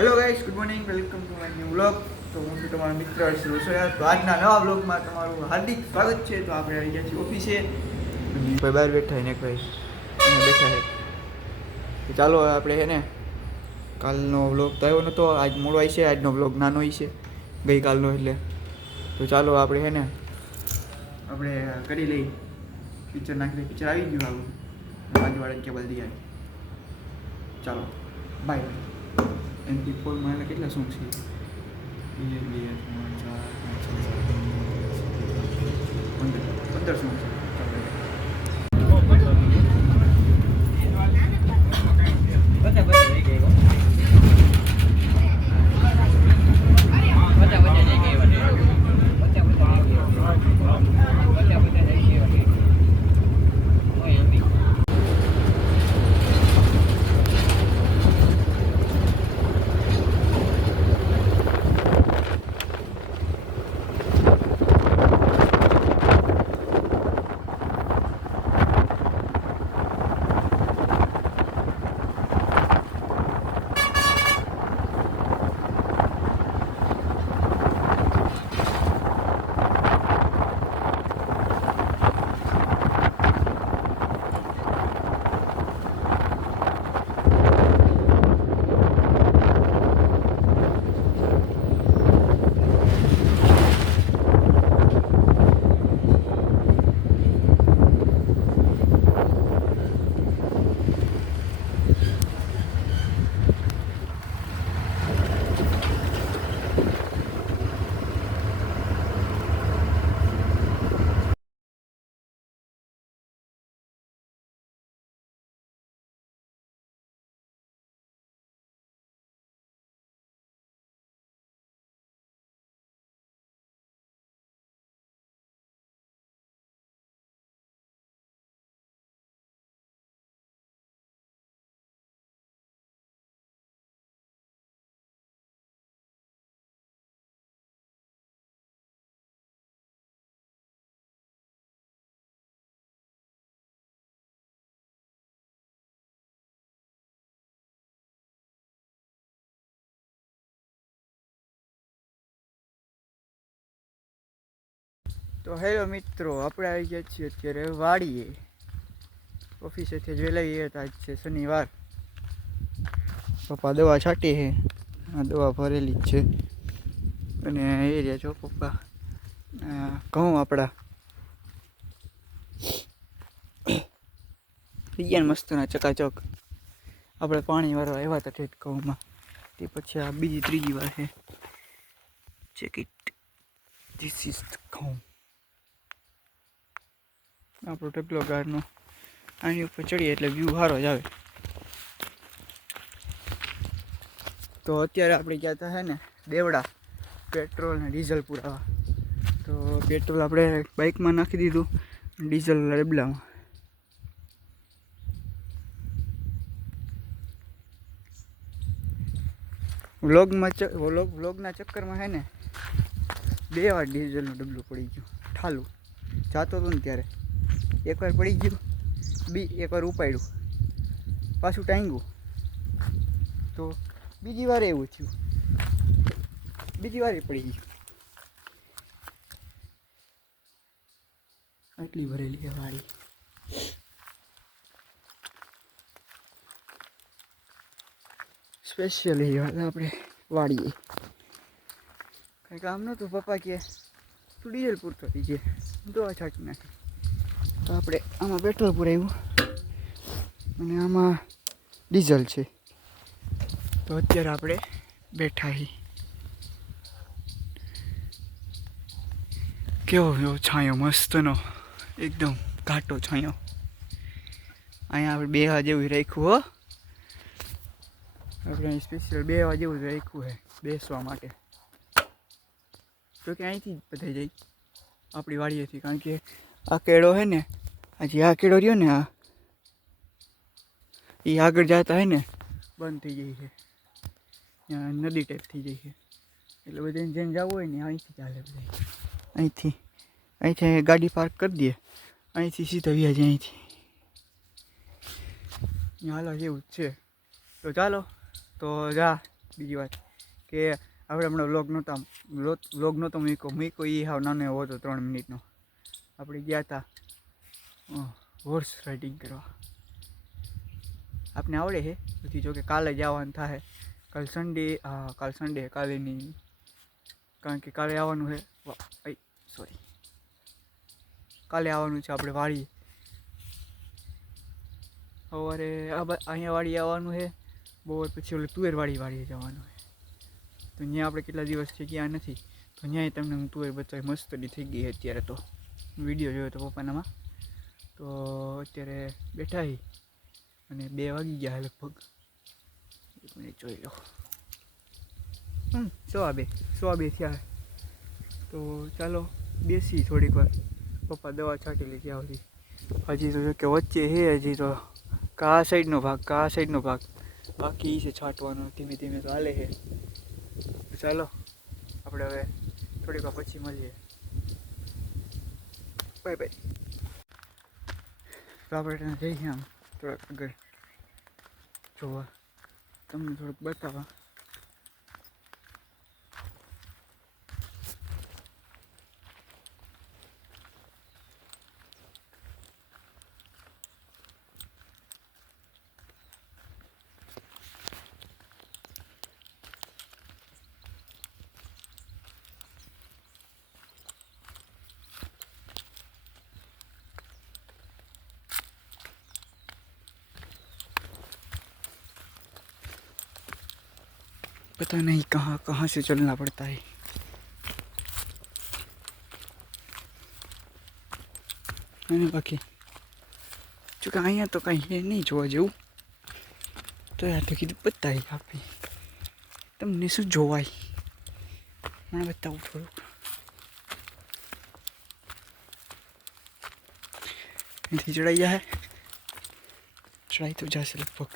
Hello guys, good morning, welcome to my new vlog. તો હું છું તમારો મિત્ર હર્ષ રસોયા. તો આજના નવા વ્લોગમાં તમારું હાર્દિક સ્વાગત છે. તો આપણે આવી ગયા છીએ ઓફિસે. ભાઈ બહાર બેઠા ને ભાઈ અહીંયા બેઠા છે. તો ચાલો આપણે છે ને કાલનો વ્લોગ તો આવ્યો નહોતો, આજ મોડો આવી છે. આજનો વ્લોગ નાનો હોય છે ગઈકાલનો એટલે. તો ચાલો આપણે છે ને આપણે કરી લઈ પિક્ચર નાખી દઈએ. પિક્ચર આવી ગયું આવું બાજુવાળા કેબલ દઈ આવી. ચાલો બાય. MP4 માં કેટલા સોંગ છે? 1 2 3 4 5 6 7 15 સોંગ છે. તો હેલો મિત્રો, આપણે આવી ગયા છીએ અત્યારે વાડીએ. ઓફિસેથી જ વહેલા ગયા હતા. આજ છે શનિવાર. પપ્પા દવા છાંટી છે, આ દવા ભરેલી જ છે. અને એ રહ્યા છો પપ્પા ઘઉં આપણા વિજ્ઞાન મસ્તના ચકાચક. આપણે પાણી વાળવા આવ્યા હતા ઠેઠ ઘઉંમાં. તે પછી આ બીજી ત્રીજી વાર છે. ચેક ઇટ, ધીસ ઇઝ ઘઉં. આપણો ટેપલો ગારનો આની ઉપર ચડીએ એટલે વ્યૂ સારો જ આવે. તો અત્યારે આપણે ગયા હતા ને દેવડા પેટ્રોલ ને ડીઝલ પુરાવા. તો પેટ્રોલ આપણે બાઇકમાં નાખી દીધું, ડીઝલ ડબલામાં. વ્લોગના ચક્કરમાં છે ને 2 વાર ડીઝલનું ડબલું પડી ગયું ઠાલું. જાતો હતો ને ત્યારે એકવાર પડી ગયું, એકવાર ઉપાડ્યું, પાછું ટાંગ્યું. તો બીજી વાર એવું થયું, બીજી વાર પડી ગયું. આટલી ભરેલી છે વાડી. સ્પેશિયલી આપણે વાડીએ કંઈ કામ નહોતું. પપ્પા કહે તું ડીઝલ પૂરતો થઈ જાય, દવા છાંટી નાખી. તો આપણે આમાં પેટ્રોલ પુરાવ્યું અને આમાં ડીઝલ છે. તો અત્યારે આપણે બેઠા છીએ. કેવો છાંયો મસ્તનો, એકદમ ઘાટો છાંયો. અહીંયા આપણે બેહવા જેવું રાખ્યું હો. આપણે અહીં સ્પેશિયલ બેહવા જેવું રાખ્યું છે બેસવા માટે. તો કે અહીંથી જ બધા જાય આપણી વાડીએથી. કારણ કે આ કેળો છે ને, હજી આ કેળો રહ્યો ને, આ એ આગળ જતા હે ને બંધ થઈ જાય છે. ત્યાં નદી ટાઈપ થઈ જાય છે. એટલે બધાને જેને જવું હોય ને અહીંથી ચાલે બધા. અહીંથી ગાડી પાર્ક કરી દઈએ, અહીંથી સીધા વ્યાજ અહીંથી હાલો જેવું જ છે. તો ચાલો તો જા બીજી વાત કે આપણે હમણાં વ્લોગ નહોતો મૂકો એ હાવ નાનો એવો હતો 3 મિનિટનો. આપણે ગયા હતા હોર્સ રાઇડિંગ કરવા. આપને આવડે છે પછી જો કે કાલે જ આવવાનું થાય. કાલ સન્ડે કાલે નહીં, કારણ કે કાલે આવવાનું છે. કાલે આવવાનું છે આપણે વાડી. સવારે અહીંયા વાડી આવવાનું છે. બપોર પછી ઓલું તુવેર વાડીએ જવાનું છે. તો ત્યાં આપણે કેટલા દિવસથી ગયા નથી, તો ત્યાંય તમને હું તુવેર બતાવી. મસ્તની થઈ ગઈ અત્યારે તો. વિડીયો જોયો તો પપ્પાનામાં. તો અત્યારે બેઠા અને 2 વાગી ગયા લગભગ. 1 મિનિટ જોઈ લો. 2:15 થયા. તો ચાલો બેસી થોડીક વાર. પપ્પા દવા છાંટી લીધી આવતી. હજી તો જો કે વચ્ચે છે, હજી તો આ સાઈડનો ભાગ બાકી છે છાંટવાનો. ધીમે ધીમે તો હાલે છે. ચાલો આપણે હવે થોડીક વાર પછી મળીએ. બાય. તો આપણે જઈએ આમ થોડાક આગળ જોવા, તમને થોડુંક બતાવવા. पता नहीं कहाँ से चलना पड़ता है. मैंने बाकी चूँकि अँ तो कहीं है नहीं જોવા જેવું. તો યાર તો કીધું બતાવી આપી તમને શું જોવાય. મને બતાવું થોડુંક. અહીંથી ચડાઈ જાય, ચડાઈ તો જશે લગભગ.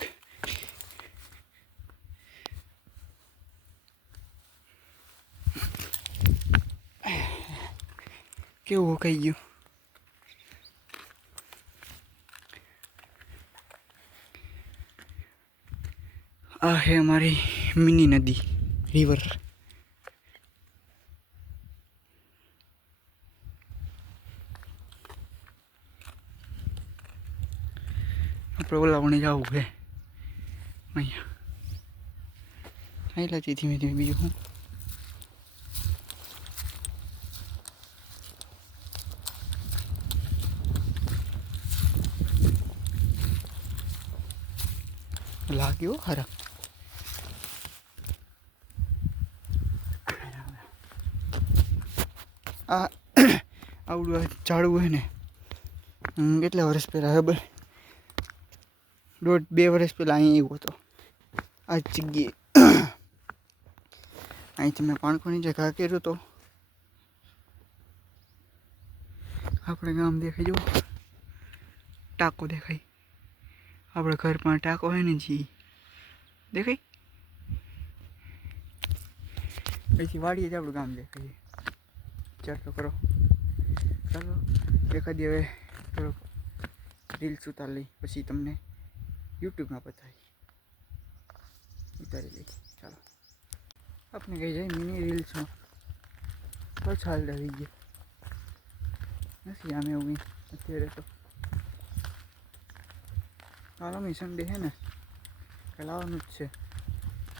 કેવું કહી ગયું. આ है हमारी मिनी नदी रिवर. આપણે ઓલાવણે જવું છે અહીંયા. હાઈલાથી ધીમે ધીમે બીજું હું લાગ્યો હરા. આ આવડું ઝાડવું હોય ને કેટલા વર્ષ પહેલાં ખબર, 1.5-2 વર્ષ પહેલાં અહીં આવ્યો હતો આ જગ્યાએ. અહીંથી મેં પાણકોની જે ઘા કર્યો હતો. આપણે ગામ દેખાય જો, ટાંકો દેખાય. આપણે ઘર પણ ટાંકો હોય ને જી દેખાય. પછી વાડીએ જ આપણું ગામ દેખાય. ચાલો કરો, ચાલો એખાદી હવે થોડોક રીલ્સ ઉતારી લઈ, પછી તમને યુટ્યુબમાં ઉતારી લઈ. ચાલો આપણે કહી જાય મિની રીલ્સમાં પાછા આવી ગયા નથી આમે એવું અત્યારે. તો કાલ અમે સન્ડે છે ને, કાલ આવવાનું જ છે.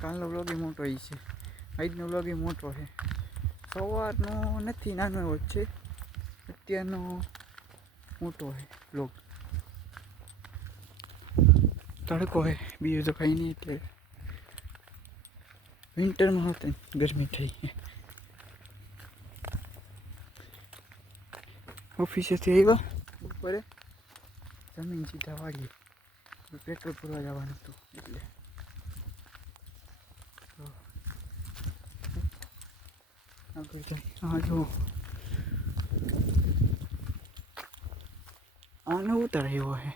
કાલનો વ્લોગ એ મોટો છે, આજનો વ્લોગ એ મોટો છે. સવારનો નથી, નાનો એવો જ છે. અત્યારનો મોટો છે વ્લોગ. તડકો છે, બીજું તો કંઈ નહીં. એટલે વિન્ટરમાં હોતે ગરમી થઈ. ઓફિસેથી આવ્યા બપોરે, જમીન સીધા વાળીએ. પેટ્રોલ ભરવા જવાનું હતું એટલે. આગળ જાય. હા જો આનો ઉતાર એવો છે.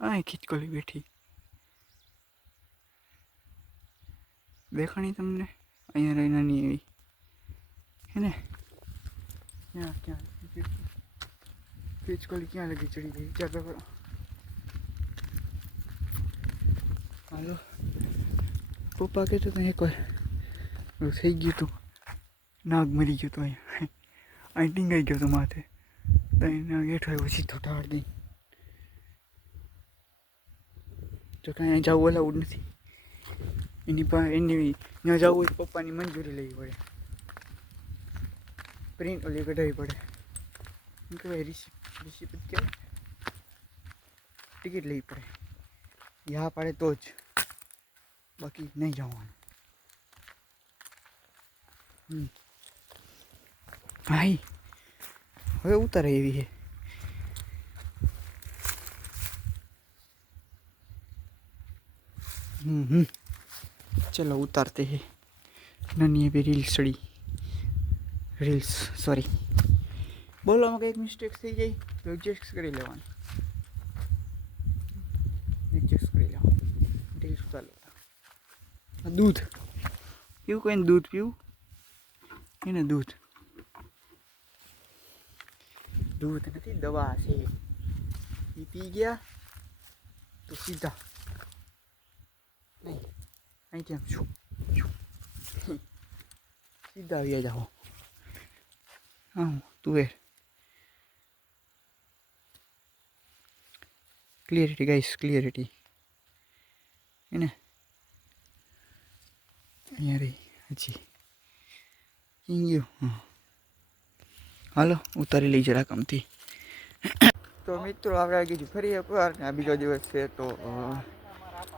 અહીં ખીચકોલી બેઠી દેખાણી તમને. અહીંયા રહી નાની એવી હે ને. ક્યાં ખીચકોલી ક્યાં લગી ચડી ગઈ વિચાર કરો. હાલો પપ્પા કહેતો તો એકવાર એવું થઈ ગયું હતું, નાગ મરી ગયો તો અહીંયા અહીં ટીંગાઈ ગયો તો માથે, તો એના ગેઠો આવ્યો સીધો ઢાળ દઈ. જો કાંઈ અહીં જવું અલાઉડ નથી એની પાસે, એની ત્યાં જવું હોય પપ્પાની મંજૂરી લેવી પડે, પ્રિન્ટ ઓલી કઢાવવી પડે, શું કહેવાય, રિસિપ્ટ કહેવાય, ટિકિટ લેવી પડે. યા પાડે તો જ, બાકી નહીં જવાનું. હાઈ હવે ઉતારે એવી છે. चलो उतारते हैं. नन्ही भी रील्स चढ़ी, रील्स सॉरी बोलવામાં કંઈક મિસ્ટેક થઈ જાય તો એડજસ્ટ કરી લેવાનું, એડજસ્ટ કરી લેવાનું. રીલ્સ ચાલો. દૂધ પીવું, કોઈને દૂધ પીવું, એને દૂધ, દૂધ નથી દવા છે. એ પી ગયા તો સીધા નહીં અહીંથી આમ છું સીધા આવ્યા જાઓ. હા તુવેર ક્લિયરિટી ગાઈસ, ક્લિયરિટી એને અહીંયા રહી હજી ગયું. હાલો ઉતારી લઈ જરા કમથી. તો મિત્રો આપણે આવી ગયું ફરી એકવાર, આ બીજો દિવસ છે. તો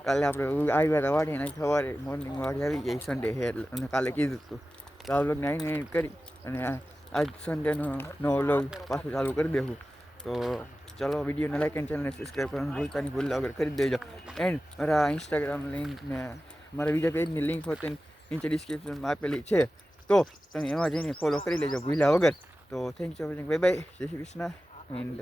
કાલે આપણે આવ્યા હતા વાડી, અને સવારે મોર્નિંગ વાડી આવી ગઈ, સન્ડે છે એટલે, અને કાલે કીધું હતું તો આ વ્લોગને આવીને એડ કરી, અને આજ સન્ડેનો નવો વ્લોગ પાછું ચાલુ કરી દેવું. તો ચલો વિડીયોને લાઈક એન્ડ ચેનલને સબસ્ક્રાઈબ કરવાનું ભૂલતા નહીં, ભૂલ વગર કરી દેજો. એન્ડ મારા ઇન્સ્ટાગ્રામ લિંક ને મારા બીજા પેજની લિંક હોતે નીચે ડિસ્ક્રિપ્શનમાં આપેલી છે, તો તમે એમાં જઈને ફોલો કરી લેજો ભૂલ્યા વગર. તો thank you for watching, bye bye, જય શ્રી કૃષ્ણ એન્ડ